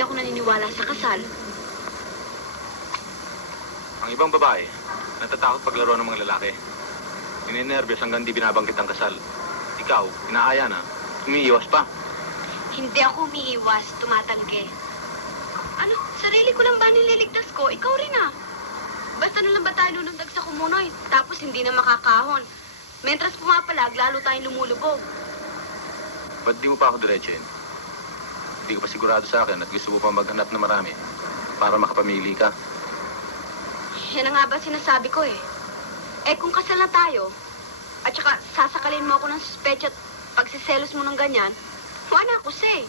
hindi ako naniniwala sa kasal. Ang ibang babae, natatakot paglaro ng mga lalaki. Nininervyos hanggang di binabanggit ang kasal. Ikaw, inaaya na, umiiwas pa. Hindi ako umiiwas, tumatangke. Ano, sarili ko lang ba nililigtas ko? Ikaw rin ah. Basta na lang ba tayo lulundag sa kumunoy, tapos hindi na makakahon. Mentras pumapalag, lalo tayong lumulubog. Ba't di mo pa ako diretsuhin? Hindi ka pa sigurado sa akin at gusto mo pa maghanap na marami para makapamili ka. Yan na nga ba sinasabi ko eh. Eh kung kasal na tayo, at saka sasakalin mo ako ng suspecha at pagsiselos mo ng ganyan, wala ako say.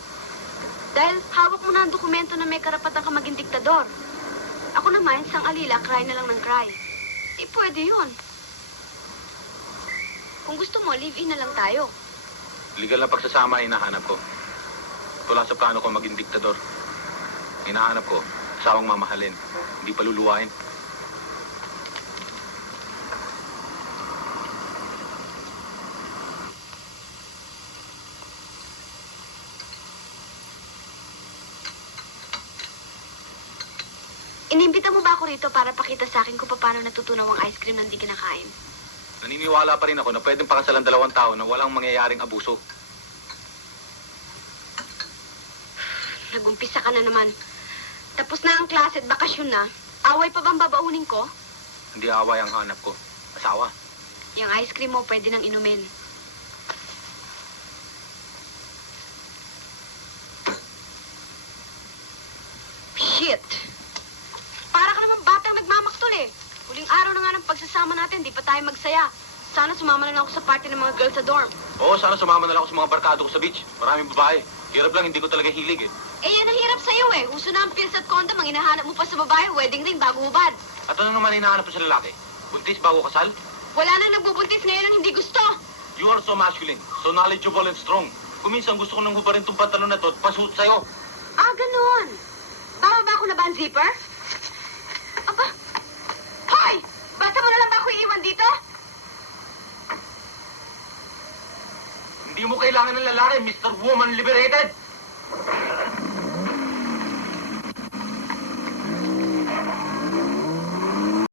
Dahil hawak mo na ang dokumento na may karapatan ka maging diktador. Ako naman, sang alila, cry na lang ng cry. Eh pwede yun. Kung gusto mo, live-in na lang tayo. Legal na pagsasama ay hinahanap ko. At wala sa plano ko maging diktador. Hinahanap ko, asawang mamahalin, hindi paluluwain. Inimbita mo ba ako rito para pakita sa akin kung paano natutunaw ang ice cream na hindi kinakain? Naniniwala pa rin ako na pwedeng pakasalan dalawang tao na walang mangyayaring abuso. Nag-umpisa ka na naman. Tapos na ang klase at bakasyon na. Away pa bang babaunin ko? Hindi away ang hanap ko. Asawa. Yung ice cream mo pwede nang inumin. Shit! Para ka naman batang nagmamaktol eh. Huling araw na nga ng pagsasama natin, di pa tayo magsaya. Sana sumama na lang ako sa party ng mga girls sa dorm. Oo, sana sumama na lang ako sa mga barkado ko sa beach. Maraming babae. Hirap lang, hindi ko talaga hilig eh. Eh yan ang hirap sa'yo eh. Uso na ang pills at condom, ang hinahanap mo pa sa babae, wedding ring bago hubad. At ano naman hinahanap mo sa lalaki? Buntis bago kasal? Wala nang nagbubuntis ngayon ang hindi gusto. You are so masculine, so knowledgeable and strong. Kung minsan gusto ko nang hubarin tong pantalon na to at pasuot sa'yo. Ah, ganun. Tama ba ako na ba ang zipper? Aba, hoy! Basta mo na lang ba ako iiwan dito? Hindi mo kailangan ng lalaki, Mr. Woman Liberated!